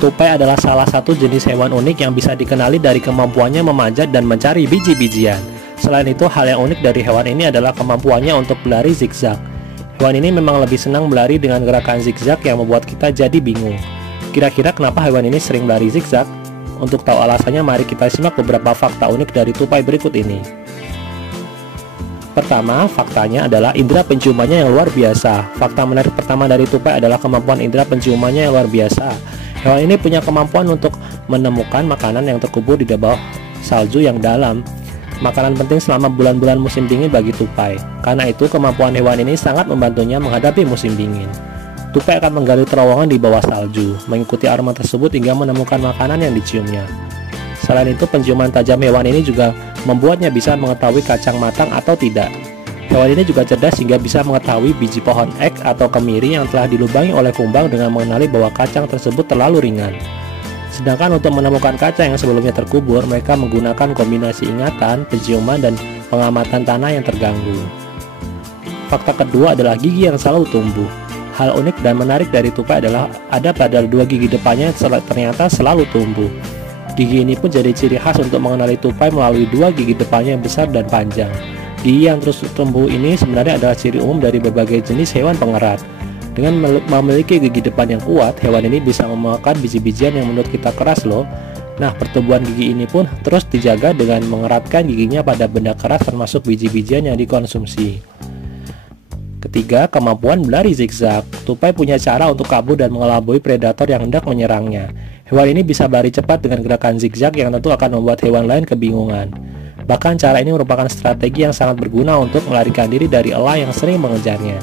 Tupai adalah salah satu jenis hewan unik yang bisa dikenali dari kemampuannya memanjat dan mencari biji-bijian. Selain itu, hal yang unik dari hewan ini adalah kemampuannya untuk berlari zigzag. Hewan ini memang lebih senang berlari dengan gerakan zigzag yang membuat kita jadi bingung. Kira-kira kenapa hewan ini sering berlari zigzag? Untuk tahu alasannya, mari kita simak beberapa fakta unik dari tupai berikut ini. Pertama, faktanya adalah indera penciumannya yang luar biasa. Fakta menarik pertama dari tupai adalah kemampuan indera penciumannya yang luar biasa. Hewan ini punya kemampuan untuk menemukan makanan yang terkubur di bawah salju yang dalam. Makanan penting selama bulan-bulan musim dingin bagi tupai. Karena itu, kemampuan hewan ini sangat membantunya menghadapi musim dingin. Tupai akan menggali terowongan di bawah salju, mengikuti aroma tersebut hingga menemukan makanan yang diciumnya. Selain itu, penciuman tajam hewan ini juga membuatnya bisa mengetahui kacang matang atau tidak. Hewan ini juga cerdas hingga bisa mengetahui biji pohon ek atau kemiri yang telah dilubangi oleh kumbang dengan mengenali bahwa kacang tersebut terlalu ringan. Sedangkan untuk menemukan kacang yang sebelumnya terkubur, mereka menggunakan kombinasi ingatan, penciuman, dan pengamatan tanah yang terganggu. Fakta kedua adalah gigi yang selalu tumbuh. Hal unik dan menarik dari tupai adalah ada pada dua gigi depannya ternyata selalu tumbuh. Gigi ini pun jadi ciri khas untuk mengenali tupai melalui dua gigi depannya yang besar dan panjang. Gigi yang terus tumbuh ini sebenarnya adalah ciri umum dari berbagai jenis hewan pengerat. Dengan memiliki gigi depan yang kuat, hewan ini bisa memakan biji-bijian yang menurut kita keras loh. Nah, pertumbuhan gigi ini pun terus dijaga dengan mengeratkan giginya pada benda keras termasuk biji-bijian yang dikonsumsi. Ketiga, kemampuan berlari zigzag. Tupai punya cara untuk kabur dan mengelabui predator yang hendak menyerangnya. Hewan ini bisa berlari cepat dengan gerakan zigzag yang tentu akan membuat hewan lain kebingungan. Bahkan cara ini merupakan strategi yang sangat berguna untuk melarikan diri dari elang yang sering mengejarnya.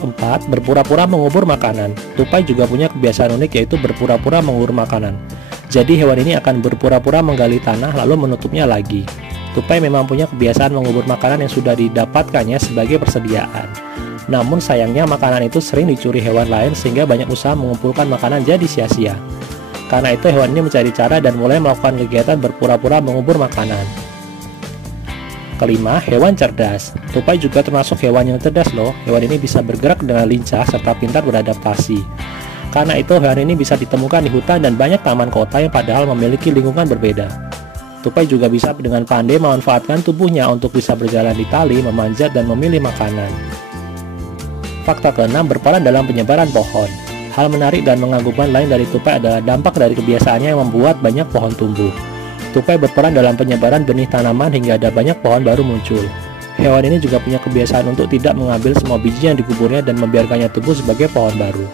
4. Berpura-pura mengubur makanan. Tupai juga punya kebiasaan unik, yaitu berpura-pura mengubur makanan. Jadi hewan ini akan berpura-pura menggali tanah lalu menutupnya lagi. Tupai memang punya kebiasaan mengubur makanan yang sudah didapatkannya sebagai persediaan. Namun sayangnya makanan itu sering dicuri hewan lain sehingga banyak usaha mengumpulkan makanan jadi sia-sia. Karena itu hewan ini mencari cara dan mulai melakukan kegiatan berpura-pura mengubur makanan. Kelima, hewan cerdas. Tupai juga termasuk hewan yang cerdas loh. Hewan ini bisa bergerak dengan lincah serta pintar beradaptasi. Karena itu hewan ini bisa ditemukan di hutan dan banyak taman kota yang padahal memiliki lingkungan berbeda. Tupai juga bisa dengan pandai memanfaatkan tubuhnya untuk bisa berjalan di tali, memanjat, dan memilih makanan. Fakta keenam, berperan dalam penyebaran pohon. Hal menarik dan mengagumkan lain dari tupai adalah dampak dari kebiasaannya yang membuat banyak pohon tumbuh. Tupai berperan dalam penyebaran benih tanaman hingga ada banyak pohon baru muncul. Hewan ini juga punya kebiasaan untuk tidak mengambil semua biji yang dikuburnya dan membiarkannya tumbuh sebagai pohon baru.